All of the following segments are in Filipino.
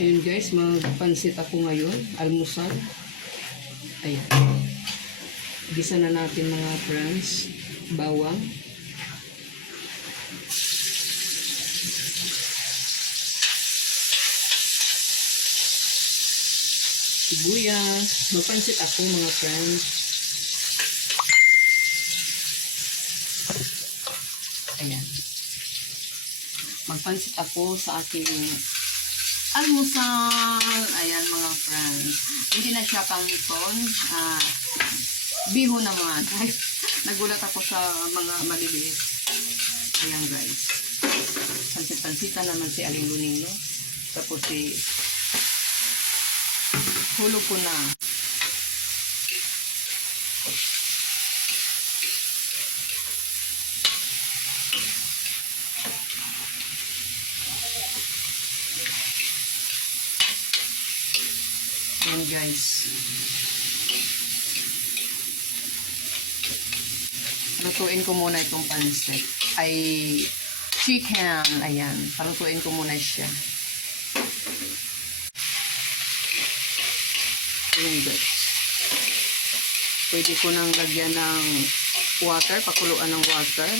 Ayun guys, magpansit ako ngayon, almusal. Ayan. Gisa na natin mga friends, bawang. Sibuyas. Magpansit ako mga friends. Ayan. Magpansit ako sa aking almusal. Ayan mga friends. Hindi na siya pangiton. Biho naman. Nagulat ako sa mga maliliit. Ayan guys. Pansit-pansitan naman si Aling Luning, no? Tapos si hulog ko na. Ayan guys. Lutuin ko muna itong pansit. Ay chicken. Ayan. Palutuin ko muna siya. Ayan guys. Pwede ko nang lagyan ng water. Pakuluan ng water.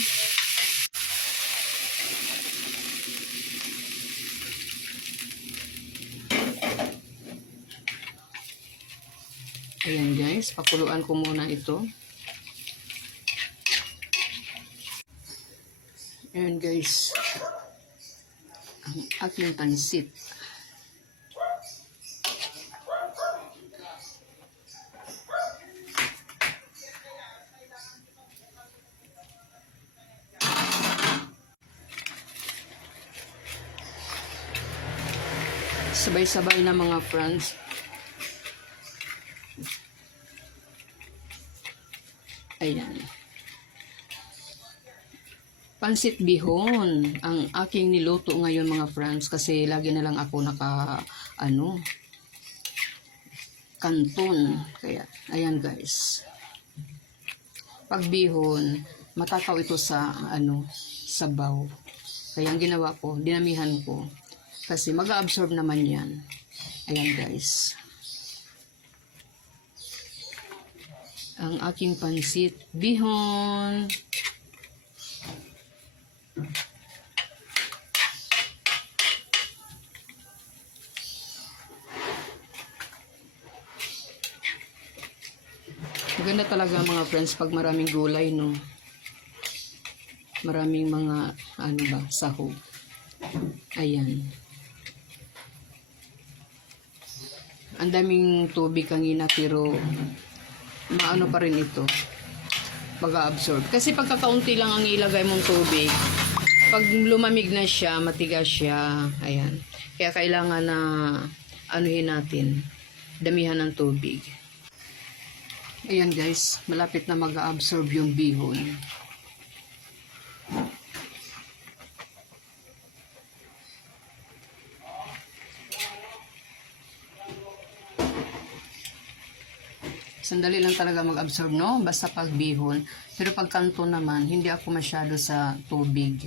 Ayan guys, pakuluan ko muna ito. Ayan guys, ang aking pansit. Sabay-sabay na mga friends. Ayan. Pansit bihon ang aking niluto ngayon mga friends kasi lagi na lang ako kanton. Kaya ayan guys. Pag bihon, matakaw ito sa sabaw. Kaya ang ginawa ko, dinamihan ko kasi mag-absorb naman 'yan. Ayan guys. Ang aking pansit bihon. Maganda talaga mga friends pag maraming gulay, no? Maraming mga sahog. Ayan. Ang daming tubig kanina pero maano pa rin ito. Mag-absorb. Kasi pagkakaunti lang ang ilagay mong tubig, pag lumamig na siya, matigas siya. Ayan. Kaya kailangan na anuhin natin, damihan ng tubig. Ayan guys, malapit na mag-absorb yung bihon. Sandali lang talaga mag-absorb, no? Basta pag bihon. Pero pag kanto naman, hindi ako masyado sa tubig.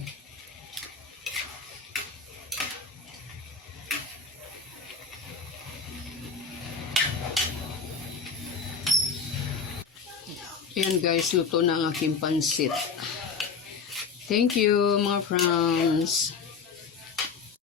Ayan guys, luto na ang aking pansit. Thank you mga friends.